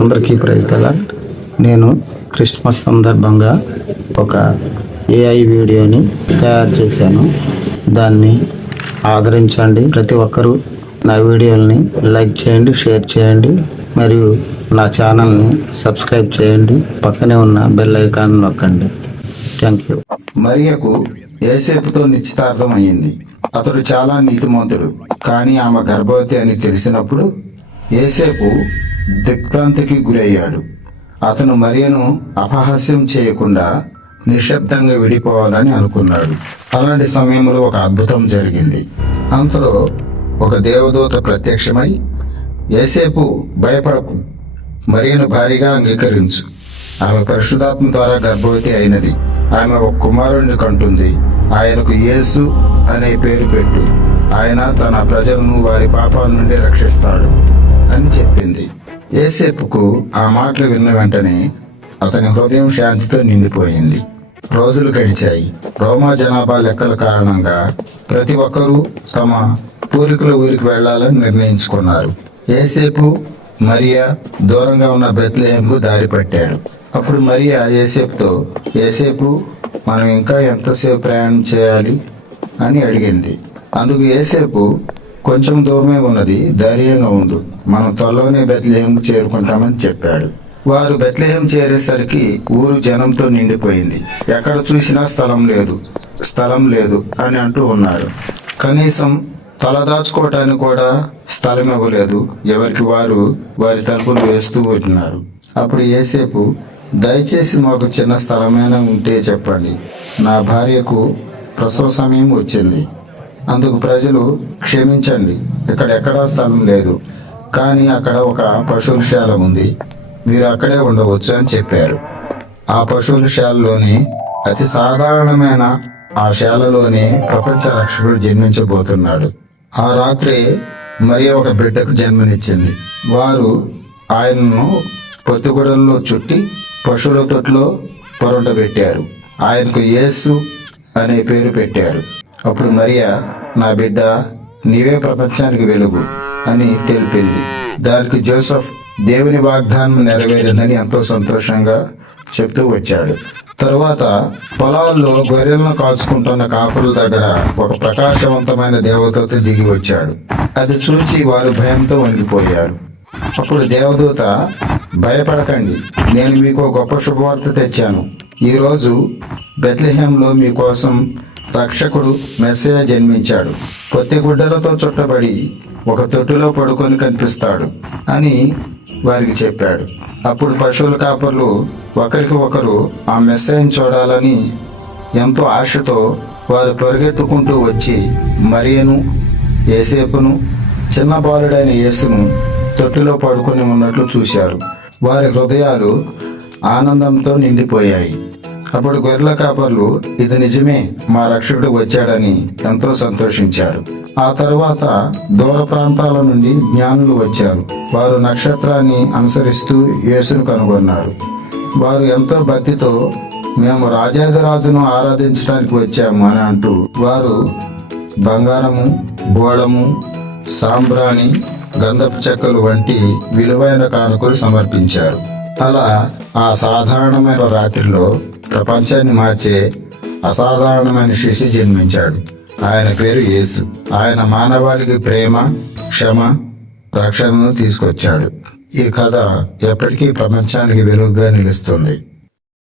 అందరికీ ప్రైజ్ దలా నేను క్రిస్మస్ సందర్భంగా ఒక ఏఐ వీడియోని తయారు చేశాను. దాన్ని ఆదరించండి. ప్రతి ఒక్కరూ నా వీడియోల్ని లైక్ చేయండి షేర్ చేయండి మరియు నా ఛానల్ని సబ్స్క్రైబ్ చేయండి. పక్కనే ఉన్న బెల్ ఐకాన్ నొక్కండి. Thank you. మరియకు ఏసేపుతో నిశ్చితార్థం అయింది అతడు చాలా నీతిమంతుడు కానీ ఆమె గర్భవతి అని తెలిసినప్పుడు ఏసేపు దిగ్భ్రాంతికి గురయ్యాడు. అతను మరియను అపహాస్యం చేయకుండా నిశ్శబ్దంగా విడిపోవాలని అనుకున్నాడు. అలాంటి సమయంలో ఒక అద్భుతం జరిగింది. అంతలో ఒక దేవదూత ప్రత్యక్షమై ఏసేపు భయపడకు. మరియను భారీగా అంగీకరించు. ఆమె పరిశుధాత్మ ద్వారా గర్భవతి అయినది. ఆమె ఒక కుమారుణ్ణి కంటుంది. ఆయనకు యేసు అనే పేరు పెట్టు. ఆయన తన ప్రజలను వారి పాపాల నుండి రక్షిస్తాడు అని చెప్పింది. ఏసేపుకు ఆ మాటలు విన్న వెంటనే అతని హృదయం శాంతితో నిండిపోయింది. రోజులు గడిచాయి. రోమా జనాభా లెక్కల కారణంగా ప్రతి ఒక్కరూ తమ పూర్వీకుల ఊరికి వెళ్ళాలని నిర్ణయించుకున్నారు. ఏసేపు మరియా దూరంగా ఉన్న బెత్లెహేంకు దారి పట్టారు. అప్పుడు మరియా ఏసేపుతో ఏసేపు మనం ఇంకా ఎంతసేపు ప్రయాణం చేయాలి? అని అడిగింది. అందుకు ఏసేపు కొంచెం దూరమే ఉన్నది ధైర్యంగా ఉండు. మనం త్వరలోనే బెత్లెహేంకు చేరుకుంటామని చెప్పాడు. వారు బెత్లెహేం చేరేసరికి ఊరు జనంతో నిండిపోయింది. ఎక్కడ చూసినా స్థలం లేదు స్థలం లేదు అని అంటూ ఉన్నారు. కనీసం తలదాచుకోవటానికి కూడా స్థలం ఇవ్వలేదు. ఎవరికి వారు వారి తలుపులు వేస్తూ ఉంటున్నారు. అప్పుడు ఏసేపు దయచేసి మాకు చిన్న స్థలమైనా ఉంటే చెప్పండి. నా భార్యకు ప్రసవ సమయం వచ్చింది. అందుకు ప్రజలు క్షమించండి. ఇక్కడెక్కడా స్థలం లేదు. కానీ అక్కడ ఒక పశువుల శాల ఉంది. మీరు అక్కడే ఉండవచ్చు అని చెప్పారు. ఆ పశువుల శాలలోని అతి సాధారణమైన ఆ శాలలోనే ప్రపంచ రక్షకుడు జన్మించబోతున్నాడు. ఆ రాత్రి మరి ఒక బిడ్డకు జన్మనిచ్చింది. వారు ఆయనను పొత్తిగుడల్లో చుట్టి పశువుల తొట్లో పొరుండబెట్టారు ఆయనకు యేసు అనే పేరు పెట్టారు. అప్పుడు మరియా నా బిడ్డ నీవే ప్రపంచానికి వెలుగు అని తెలిపింది. దానికి జోసఫ్ దేవుని వాగ్దానం నెరవేరిందని ఎంతో సంతోషంగా చెప్తూ వచ్చాడు. తరువాత పొలాల్లో గొర్రెలను కాచుకుంటున్న కాపుల దగ్గర ఒక ప్రకాశవంతమైన దేవదూత దిగి వచ్చాడు. అది చూసి వారు భయంతో వంగిపోయారు. అప్పుడు దేవదూత భయపడకండి నేను మీకు గొప్ప శుభవార్త తెచ్చాను. ఈరోజు బెత్లెహేంలో మీకోసం రక్షకుడు మెస్సయ జన్మించాడు. పొత్తి గుడ్డలతో చుట్టబడి ఒక తొట్టులో పడుకొని కనిపిస్తాడు అని వారికి చెప్పాడు. అప్పుడు పశువుల కాపర్లు ఒకరికి ఒకరు ఆ మెస్సయని చూడాలని ఎంతో ఆశతో వారు పరిగెత్తుకుంటూ వచ్చి మరియను ఏసేపును చిన్న బాలుడైన యేసును తొట్టిలో పడుకొని ఉన్నట్లు చూశారు. వారి హృదయాలు ఆనందంతో నిండిపోయాయి. అప్పుడు గొర్రెల కాపర్లు ఇది నిజమే మా రక్షకుడు వచ్చాడని ఎంతో సంతోషించారు. ఆ తరువాత దూర ప్రాంతాల నుండి జ్ఞానులు వచ్చారు. వారు నక్షత్రాన్ని అనుసరిస్తూ యేసును కనుగొన్నారు. వారు ఎంతో భక్తితో మేము రాజాదిరాజును ఆరాధించడానికి వచ్చాము అని అంటూ వారు బంగారము బోళము సాంబ్రాణి గంధపు చెక్కలు వంటి విలువైన కానుకలు సమర్పించారు. అలా ఆ సాధారణమైన రాత్రిలో ప్రపంచాన్ని మార్చే అసాధారణమైన శిశు జన్మించాడు. ఆయన పేరు యేసు. ఆయన మానవాళికి ప్రేమ క్షమ రక్షణను తీసుకొచ్చాడు. ఈ కథ ఎప్పటికీ ప్రపంచానికి వెలుగుగా నిలుస్తుంది.